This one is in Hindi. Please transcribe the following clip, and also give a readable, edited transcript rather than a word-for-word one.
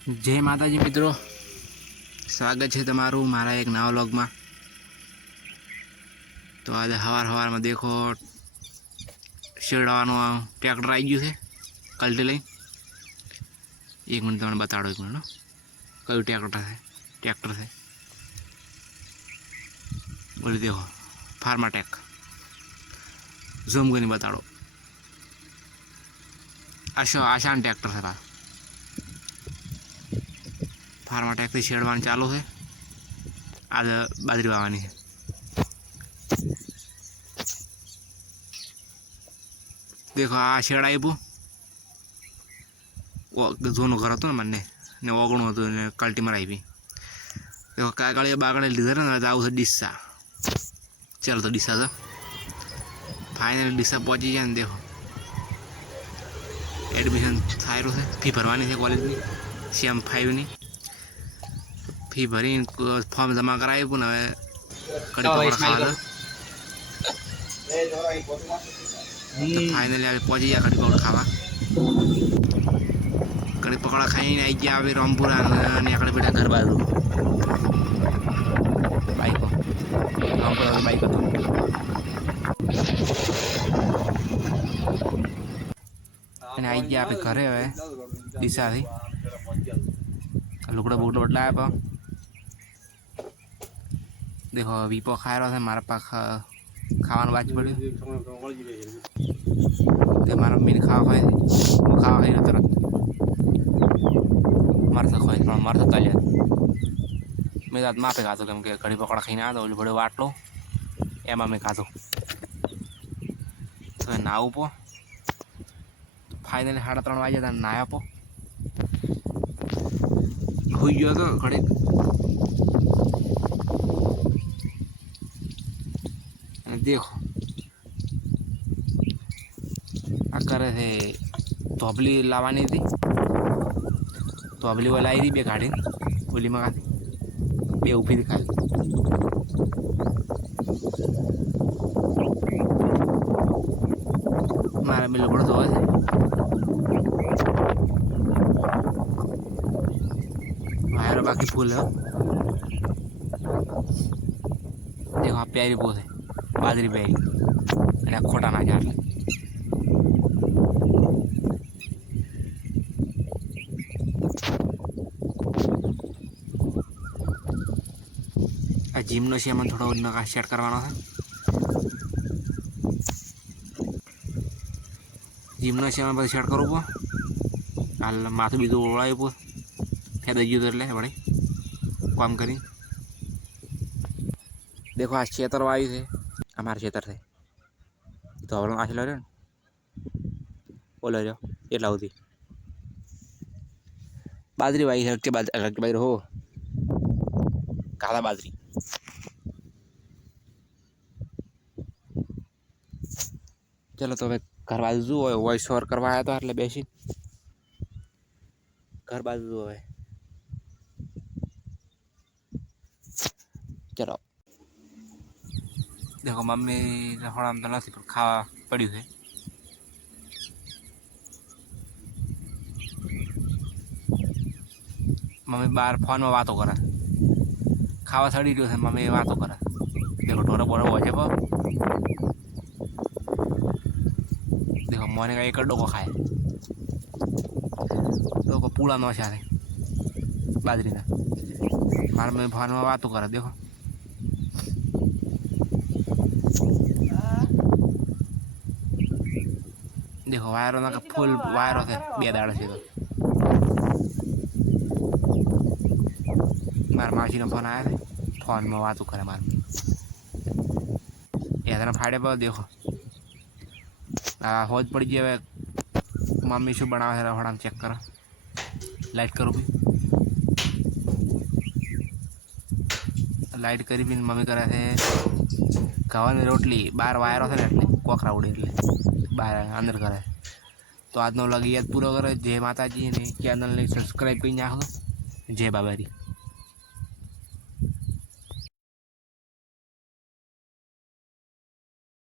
जय माताजी मित्रों, स्वागत है तमारू मारा एक नवा व्लॉग में। तो आज हवार हवार में देखो शेरडावानुं ट्रेक्टर आई गयुं छे कल्टी लई। एक मिनिट तमने बताड़ो, एक मिनिट क्यु ट्रेक्टर है बोली देखो फार्माटेक ઝૂમ કરીને बताड़ो। आशान ट्रेक्टर है फार्माटेक से शेड़वान चालू है। आज बाजरी वावानी है। देखो आ शेड आप्યું जूનું घर હતું ને મને ને ઓગણું હતું ને કલ્ટી માં આવી। देखो कागड़िया बागड़े लीधे ने जाऊँ से डिस्सा। चलो तो डिस्सा तो फाइनल डिस्सा पहुंची जाए। देखो एडमिशन थाय है, फी भरवानी है कॉलेज में CM5 नी फी भरी फॉर्म जमा कराए पुनः हवे कड़ी पकड़ खावा। तो फाइनली अभी पहुंची गया कड़ी पकड़ खावा। कड़ी पकड़ा खाई आई गया अभी रामपुरा आकड़े बेटा घर बाजू बाइक रामपुरा बाइक आई गया आप घरे हवे दिशा थी लुकड़ा बुकड़ा बदलाया पा। देखो वीपो खाए रहा है मारा पाक खावा बाकी पड़े मारा मम्मी ने खावा खाई खावा खाई तरत मार खाई मार तलिया मैं रात मापे खातो केम के कड़ी पकड़ा खाई ना तो बड़े वाटलो एम मैं खातो तो नाव पो। फाइनली 3:30 वागे था नाया पो हुई गयो तो घड़े देखो आ करे थे तोबली लावानी थी। तोबली वाला आई थी बे गाड़ी ओली में खाती बे ऊपी थी खाली। मारा मिल बड़ो धोए थे वायर बाकी फूल है। देखो आप प्यारी बहुत है बाजरी प्यारी અને ખોટા ના જાય। આ જીમ્નોશિયમ થોડો નકા સેટ કરવાનો છે। જીમ્નોશિયમ પછી સેટ કરવું પો હાલ માથું બીજું ઓળાયું પો ફેદાઈ ગયું એટલે વળી કામ કરી। देखो आ क्षेत्र वायु है हमारे क्षेत्र से तो हम आशा लो बोलो रो एट लाउदी बाजरी वाई है के बाजरी हो काला बाजरी। चलो तो घर बाजू जू वॉइस ओवर करवा आया तो એટલે બેસી घर बाजू जू है। चलो देखो मम्मी रखोड़ा में तो नहीं पर खावा पड़ी है। मम्मी बाहर फोन में बातों करे खावा सड़ी गयो है मम्मी बातों करे। देखो ढोरा बोरा पहुंचे पर देखो मोने का एक डोको खाए डोको पूरा नौशा है बाजरी ना मार में फोन में बातों करे। देखो देखो वायरों ना फुल वायरों से बे दाड़ से तो मार मासी ने फोन आया फोन में बात करे मार याद फाड़े पर। देखो होज पड़ गई मम्मी शू बनावे है रखोड़ा चेक कर लाइट करूँ भी लाइट करी भी मम्मी करे थे खावा रोटली बार वायरों से एटले कोखरा उड़े एटले बाहर अंदर करे। तो आज नो लगी याद पूरा करे। जय माताजी ने चैनल ने सब्सक्राइब कर नाखो। जय बाबारी।